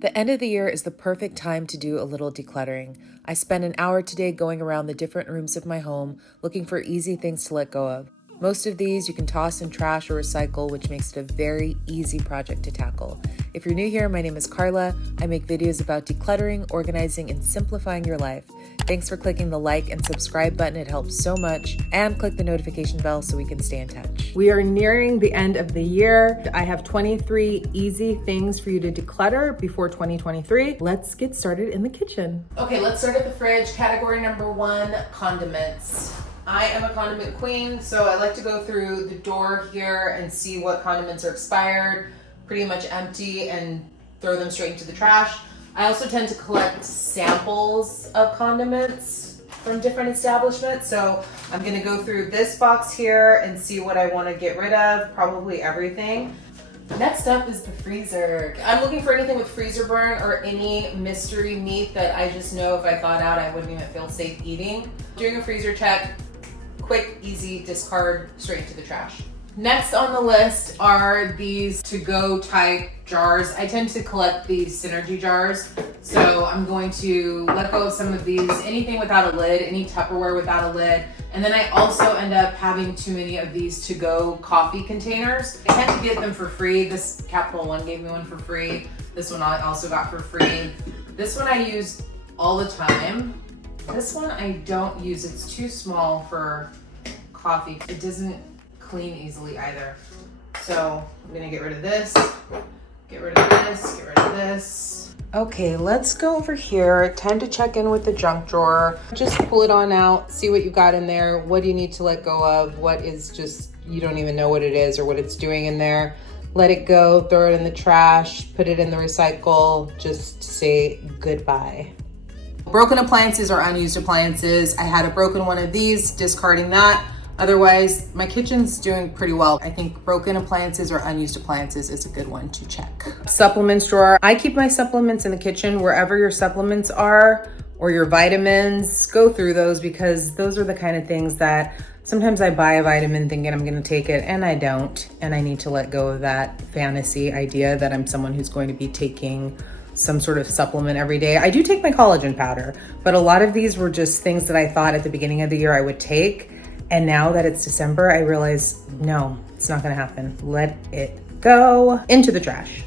The end of the year is the perfect time to do a little decluttering. I spent an hour today going around the different rooms of my home looking for easy things to let go of. Most of these you can toss in trash or recycle, which makes it a very easy project to tackle. If you're new here, my name is Carla. I make videos about decluttering, organizing, and simplifying your life. Thanks for clicking the like and subscribe button. It helps so much. And click the notification bell so we can stay in touch. We are nearing the end of the year. I have 23 easy things for you to declutter before 2023. Let's get started in the kitchen. Okay, let's start at the fridge. Category number 1, condiments. I am a condiment queen, so I like to go through the door here and see what condiments are expired, pretty much empty, and throw them straight into the trash. I also tend to collect samples of condiments from different establishments, so I'm gonna go through this box here and see what I wanna get rid of, probably everything. Next up is the freezer. I'm looking for anything with freezer burn or any mystery meat that I just know if I thawed out I wouldn't even feel safe eating. Doing a freezer check, quick, easy, discard, straight into the trash. Next on the list are these to-go type jars. I tend to collect these Synergy jars, so I'm going to let go of some of these, anything without a lid, any Tupperware without a lid. And then I also end up having too many of these to-go coffee containers. I tend to get them for free. This Capital One gave me one for free. This one I also got for free. This one I use all the time. This one I don't use. It's too small for coffee. It doesn't clean easily either. So I'm gonna get rid of this, get rid of this, get rid of this. Okay, let's go over here. Time to check in with the junk drawer. Just pull it on out, see what you got in there. What do you need to let go of? What is just, you don't even know what it is or what it's doing in there. Let it go, throw it in the trash, put it in the recycle, just say goodbye. Broken appliances or unused appliances. I had a broken one of these, discarding that. Otherwise, my kitchen's doing pretty well. I think broken appliances or unused appliances is a good one to check. Supplements drawer. I keep my supplements in the kitchen. Wherever your supplements are or your vitamins, go through those because those are the kind of things that sometimes I buy a vitamin thinking I'm gonna take it and I don't. And I need to let go of that fantasy idea that I'm someone who's going to be taking some sort of supplement every day. I do take my collagen powder, but a lot of these were just things that I thought at the beginning of the year I would take. And now that it's December, I realize, no, it's not gonna happen. Let it go into the trash.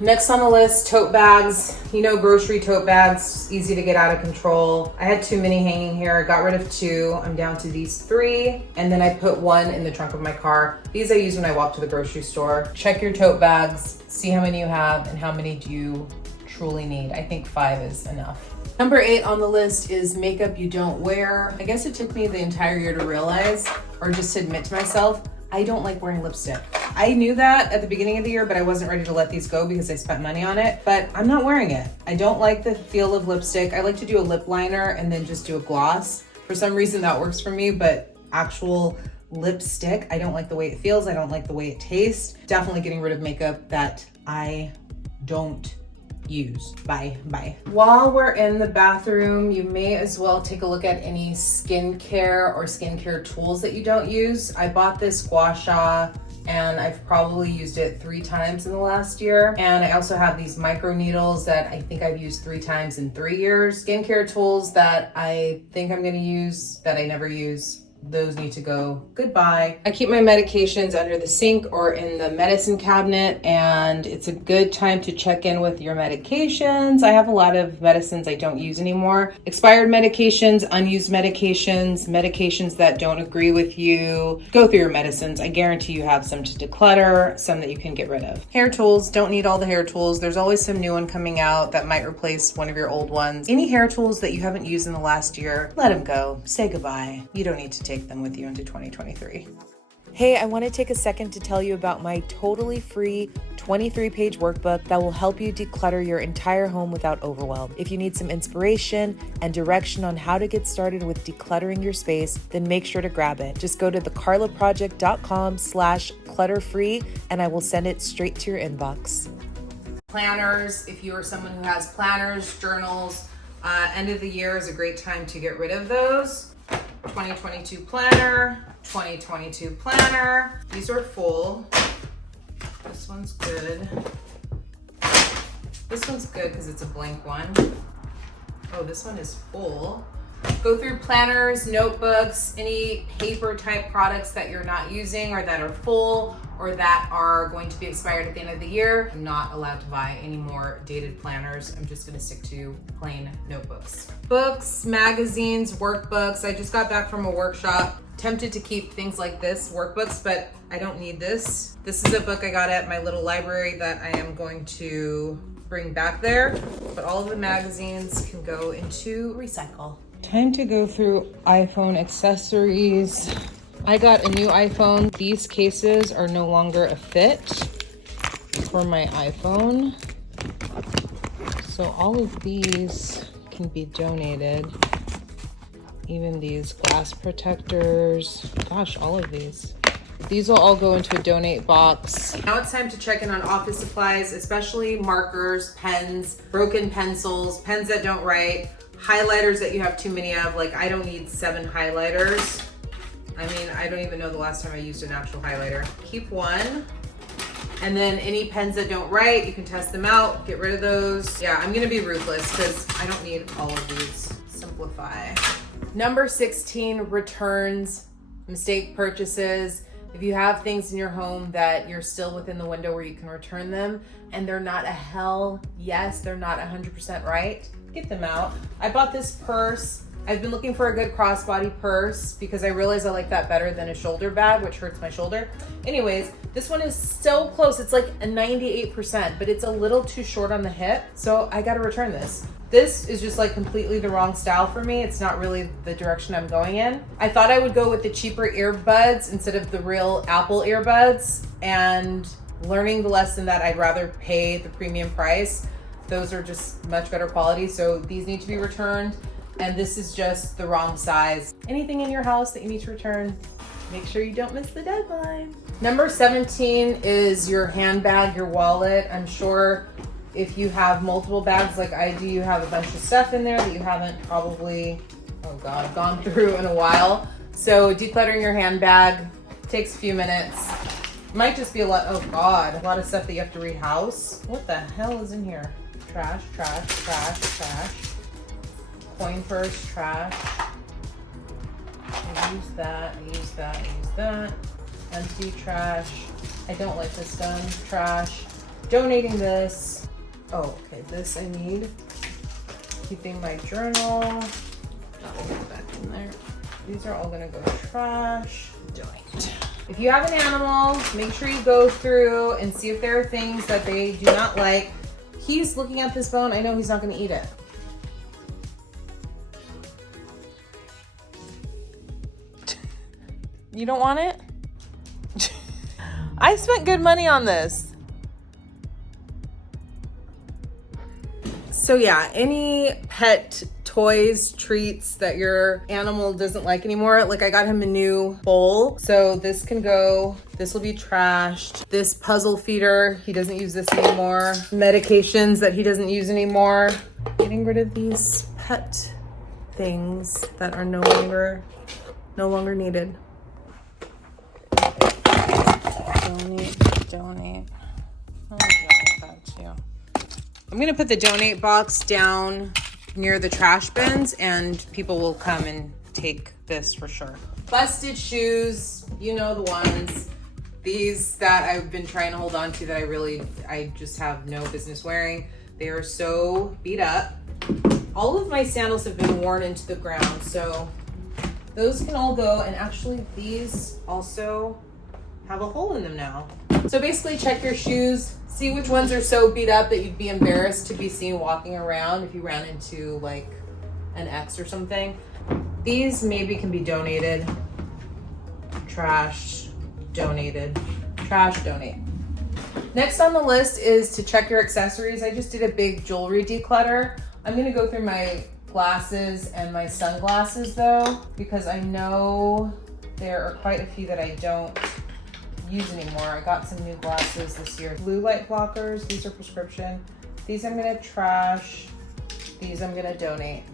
Next on the list, tote bags. You know, grocery tote bags, easy to get out of control. I had too many hanging here. I got rid of 2. I'm down to these 3. And then I put 1 in the trunk of my car. These I use when I walk to the grocery store. Check your tote bags, see how many you have and how many do you truly need. I think 5 is enough. Number 8 on the list is makeup you don't wear. I guess it took me the entire year to realize, or just to admit to myself, I don't like wearing lipstick. I knew that at the beginning of the year, but I wasn't ready to let these go because I spent money on it, but I'm not wearing it. I don't like the feel of lipstick. I like to do a lip liner and then just do a gloss. For some reason that works for me, but actual lipstick, I don't like the way it feels. I don't like the way it tastes. Definitely getting rid of makeup that I don't use. Bye. While we're in the bathroom, you may as well take a look at any skincare or skincare tools that you don't use. I bought this gua sha and I've probably used it 3 times in the last year. And I also have these micro needles that I think I've used 3 times in 3 years. Skincare tools that I think I'm gonna use that I never use. Those need to go. Goodbye. I keep my medications under the sink or in the medicine cabinet, and it's a good time to check in with your medications. I have a lot of medicines I don't use anymore. Expired medications, unused medications, medications that don't agree with you. Go through your medicines. I guarantee you have some to declutter, some that you can get rid of. Hair tools, don't need all the hair tools. There's always some new one coming out that might replace one of your old ones. Any hair tools that you haven't used in the last year, let them go. Say goodbye. You don't need to take them with you into 2023. Hey, I want to take a second to tell you about my totally free 23-page workbook that will help you declutter your entire home without overwhelm. If you need some inspiration and direction on how to get started with decluttering your space, then make sure to grab it. Just go to thecarlaproject.com/clutterfree and I will send it straight to your inbox. Planners, if you are someone who has planners, journals, end of the year is a great time to get rid of those. 2022 planner, 2022 planner. These are full. This one's good. This one's good because it's a blank one. Oh, this one is full. Go through planners, notebooks, any paper type products that you're not using or that are full or that are going to be expired at the end of the year. I'm not allowed to buy any more dated planners. I'm just gonna stick to plain notebooks. Books, magazines, workbooks. I just got back from a workshop. Tempted to keep things like this, workbooks, but I don't need this. This is a book I got at my little library that I am going to bring back there, but all of the magazines can go into recycle. Time to go through iPhone accessories. I got a new iPhone. These cases are no longer a fit for my iPhone. So all of these can be donated. Even these glass protectors. Gosh, all of these. These will all go into a donate box. Now it's time to check in on office supplies, especially markers, pens, broken pencils, pens that don't write, highlighters that you have too many of. Like, I don't need 7 highlighters. I mean, I don't even know the last time I used an actual highlighter. Keep one. And then any pens that don't write, you can test them out, get rid of those. Yeah, I'm gonna be ruthless because I don't need all of these. Simplify. Number 16, returns, mistake purchases. If you have things in your home that you're still within the window where you can return them and they're not a hell yes, they're not 100% right, get them out. I bought this purse. I've been looking for a good crossbody purse because I realized I like that better than a shoulder bag, which hurts my shoulder. Anyways, this one is so close. It's like a 98%, but it's a little too short on the hip. So I gotta return this. This is just like completely the wrong style for me. It's not really the direction I'm going in. I thought I would go with the cheaper earbuds instead of the real Apple earbuds, and learning the lesson that I'd rather pay the premium price. Those are just much better quality. So these need to be returned. And this is just the wrong size. Anything in your house that you need to return, make sure you don't miss the deadline. Number 17 is your handbag, your wallet. I'm sure if you have multiple bags like I do, you have a bunch of stuff in there that you haven't probably, oh God, gone through in a while. So decluttering your handbag takes a few minutes. Might just be a lot, oh God, a lot of stuff that you have to rehouse. What the hell is in here? Trash, trash, trash, trash. Coin purse, trash. I use that, I use that, I use that. Empty trash. I don't like this done. Trash. Donating this. Oh, okay, this I need. Keeping my journal. That will go back in there. These are all gonna go trash. Donate. If you have an animal, make sure you go through and see if there are things that they do not like. He's looking at this bone. I know he's not gonna eat it. You don't want it? I spent good money on this. So yeah, any pet toys, treats that your animal doesn't like anymore. Like I got him a new bowl. So this can go, this will be trashed. This puzzle feeder, he doesn't use this anymore. Medications that he doesn't use anymore. Getting rid of these pet things that are no longer needed. Donate. I'll donate that too. I'm gonna put the donate box down near the trash bins and people will come and take this for sure. Busted shoes, you know the ones. These that I've been trying to hold on to that I just have no business wearing. They are so beat up. All of my sandals have been worn into the ground, so those can all go. And actually these also have a hole in them now. So basically check your shoes, see which ones are so beat up that you'd be embarrassed to be seen walking around if you ran into like an ex or something. These maybe can be donated. Trash, donated. Trash, donate. Next on the list is to check your accessories. I just did a big jewelry declutter. I'm gonna go through my glasses and my sunglasses though, because I know there are quite a few that I don't use anymore. I got some new glasses this year. Blue light blockers, these are prescription. These I'm gonna trash. These I'm gonna donate.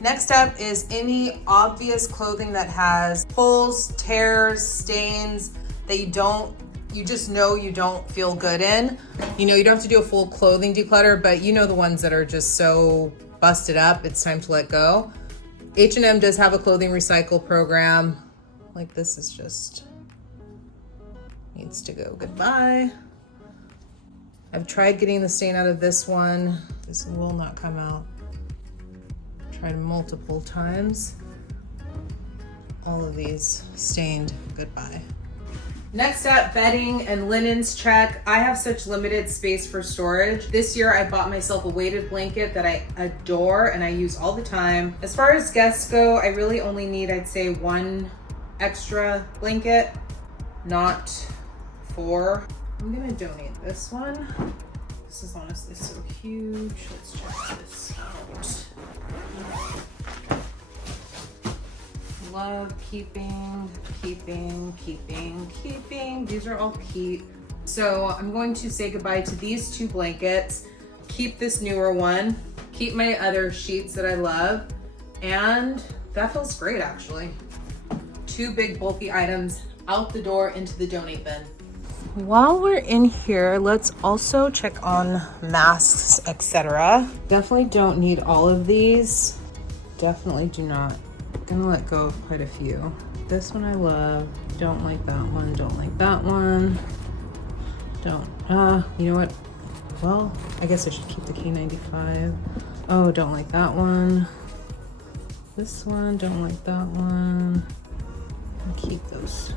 Next up is any obvious clothing that has holes, tears, stains that you you just know you don't feel good in. You know, you don't have to do a full clothing declutter, but you know the ones that are just so busted up, it's time to let go. H&M does have a clothing recycle program. Like this is just, needs to go goodbye. I've tried getting the stain out of this one. This will not come out. Tried multiple times. All of these stained, goodbye. Next up, bedding and linens check. I have such limited space for storage. This year I bought myself a weighted blanket that I adore and I use all the time. As far as guests go, I really only need, I'd say, 1 extra blanket, not 4. I'm gonna donate this one. This is honestly so huge. Let's check this out. Love keeping. These are all keep. So I'm going to say goodbye to these 2 blankets, keep this newer one, keep my other sheets that I love, and that feels great actually. 2 big bulky items out the door into the donate bin. While we're in here, let's also check on masks, etc. Definitely don't need all of these. Definitely do not. Gonna let go of quite a few. This one I love. Don't like that one. Don't like that one. Don't. You know what? Well, I guess I should keep the K95. Oh, don't like that one. This one. Don't like that one. I'll keep those.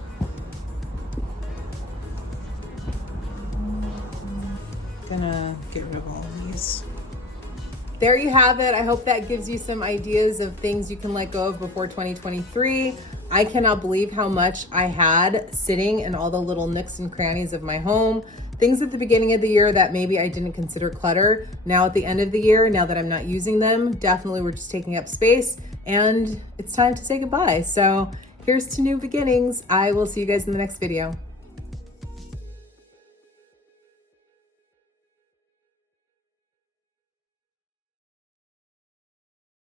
Gonna get rid of all of these. There you have it. I hope that gives you some ideas of things you can let go of before 2023. I cannot believe how much I had sitting in all the little nooks and crannies of my home. Things at the beginning of the year that maybe I didn't consider clutter. Now at the end of the year, now that I'm not using them, definitely we're just taking up space and it's time to say goodbye. So here's to new beginnings. I will see you guys in the next video.